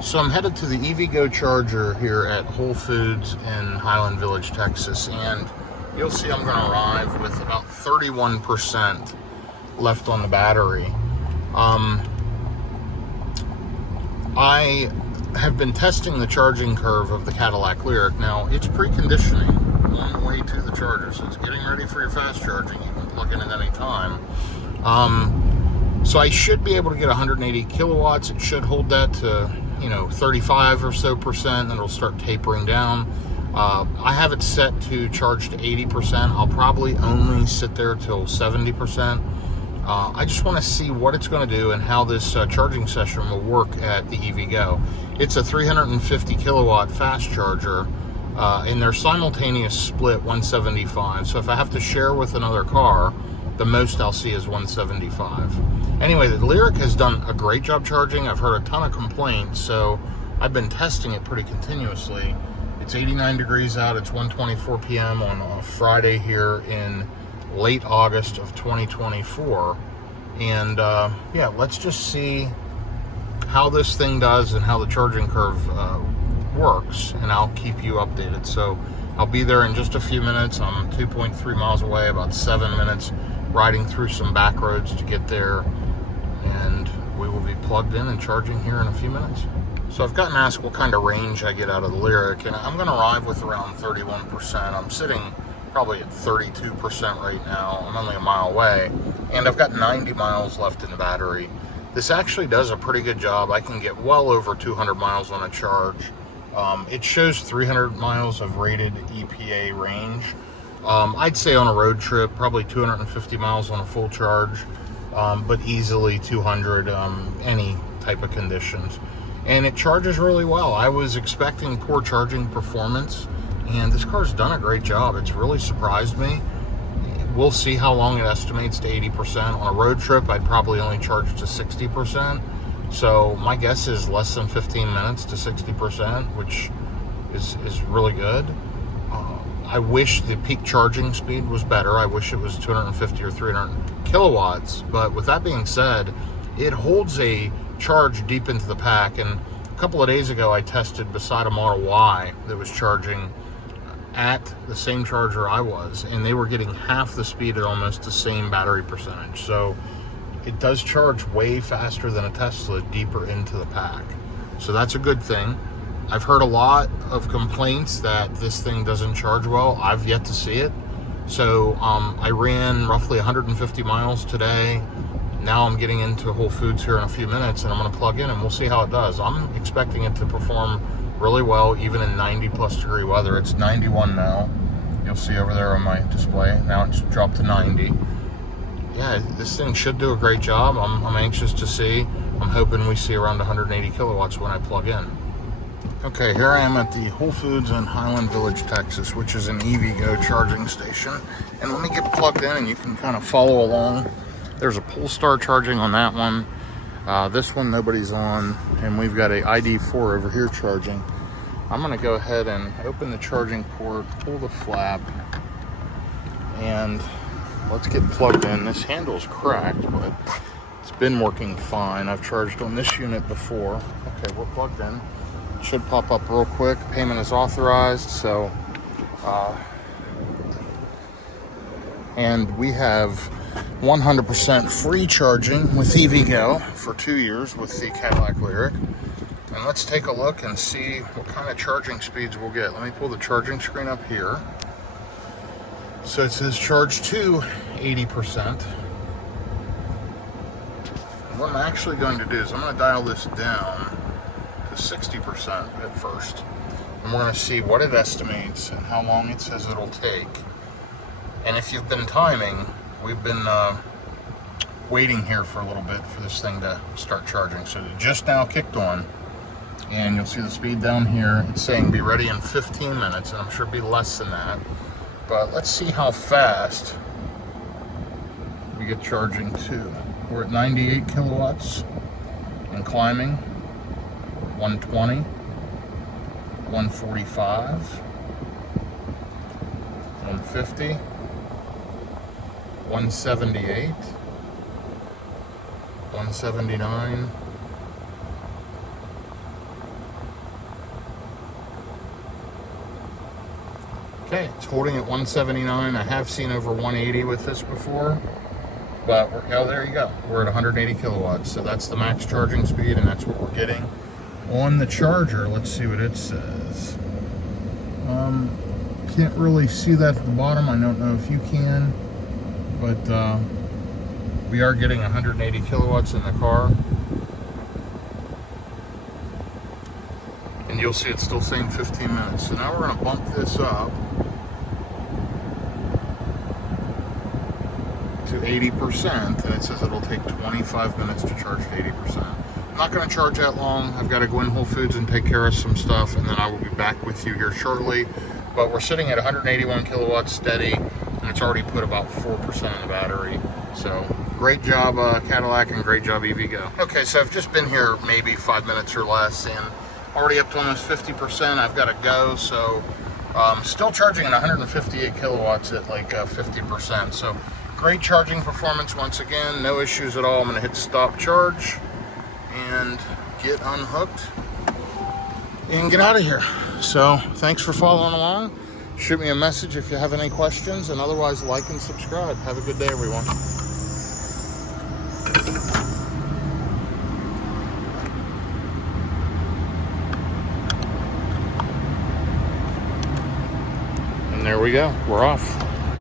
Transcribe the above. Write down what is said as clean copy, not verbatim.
So I'm headed to the EVgo charger here at Whole Foods in Highland Village, Texas, and you'll see I'm going to arrive with about 31% left on the battery. I have been testing the charging curve of the Cadillac Lyriq. Now, it's preconditioning on the way to the charger, so it's getting ready for your fast charging. You can plug in at any time. So I should be able to get 180 kilowatts. It should hold that to 35 or so percent, and it'll start tapering down. I have it set to charge to 80%. I'll probably only sit there till 70%. I just want to see what it's going to do and how this charging session will work at the EVgo. It's a 350 kilowatt fast charger, and they're simultaneous split 175. So if I have to share with another car, the most I'll see is 175. Anyway, the Lyriq has done a great job charging. I've heard a ton of complaints, so I've been testing it pretty continuously. It's 89 degrees out. It's 1:24 p.m. on a Friday here in late August of 2024. And yeah, let's just see how this thing does and how the charging curve works, and I'll keep you updated. So I'll be there in just a few minutes. I'm 2.3 miles away, about 7 minutes riding through some back roads to get there, and we will be plugged in and charging here in a few minutes. So I've gotten asked what kind of range I get out of the Lyriq, and I'm going to arrive with around 31%. I'm sitting probably at 32% right now. I'm only a mile away, and I've got 90 miles left in the battery. This actually does a pretty good job. I can get well over 200 miles on a charge. It shows 300 miles of rated EPA range. I'd say on a road trip, probably 250 miles on a full charge, but easily 200, any type of conditions. And it charges really well. I was expecting poor charging performance, and this car's done a great job. It's really surprised me. We'll see how long it estimates to 80%. On a road trip, I'd probably only charge to 60%. So my guess is less than 15 minutes to 60%, which is really good. I wish the peak charging speed was better. I wish it was 250 or 300 kilowatts. But with that being said, it holds a charge deep into the pack. And a couple of days ago, I tested beside a Model Y that was charging at the same charger I was, and they were getting half the speed at almost the same battery percentage. So it does charge way faster than a Tesla deeper into the pack. So that's a good thing. I've heard a lot of complaints that this thing doesn't charge well. I've yet to see it. So I ran roughly 150 miles today. Now I'm getting into Whole Foods here in a few minutes, and I'm going to plug in, and we'll see how it does. I'm expecting it to perform really well, even in 90 plus degree weather. It's 91 now. You'll see over there on my display. Now it's dropped to 90. Yeah, this thing should do a great job. I'm anxious to see. I'm hoping we see around 180 kilowatts when I plug in. Okay, here I am at the Whole Foods in Highland Village, Texas, which is an EVgo charging station. And let me get plugged in and you can kind of follow along. There's a Polestar charging on that one. This one nobody's on, and we've got a ID4 over here charging. I'm gonna go ahead and open the charging port, pull the flap, and let's get plugged in. This handle's cracked, but it's been working fine. I've charged on this unit before. Okay, we're plugged in. It should pop up real quick. Payment is authorized, so and we have 100% free charging with EVgo for 2 years with the Cadillac Lyriq. And let's take a look and see what kind of charging speeds we'll get. Let me pull the charging screen up here. So it says charge to 80%. And what I'm actually going to do is I'm going to dial this down to 60% at first. And we're going to see what it estimates and how long it says it'll take. And if you've been timing, we've been waiting here for a little bit for this thing to start charging. So it just now kicked on, and you'll see the speed down here. It's saying be ready in 15 minutes, and I'm sure it'll be less than that. But let's see how fast we get charging to. We're at 98 kilowatts and climbing. 120, 145, 150, 178, 179, Okay, it's holding at 179. I have seen over 180 with this before, but oh, there you go. We're at 180 kilowatts, so that's the max charging speed, and that's what we're getting on the charger. Let's see what it says. Can't really see that at the bottom. I don't know if you can, but we are getting 180 kilowatts in the car. And you'll see it's still saying 15 minutes. So now we're going to bump this up to 80%, and it says it'll take 25 minutes to charge to 80%. I'm not going to charge that long. I've got to go in Whole Foods and take care of some stuff, and then I will be back with you here shortly. But we're sitting at 181 kilowatts steady, and it's already put about 4% in the battery. So great job, Cadillac, and great job, EVgo. Okay, so I've just been here maybe 5 minutes or less, and already up to almost 50%. I've got to go, so still charging at 158 kilowatts at like 50%. So great charging performance once again, no issues at all. I'm going to hit stop charge and get unhooked and get out of here. So thanks for following along. Shoot me a message if you have any questions, and otherwise like and subscribe. Have a good day, everyone. And there we go, we're off.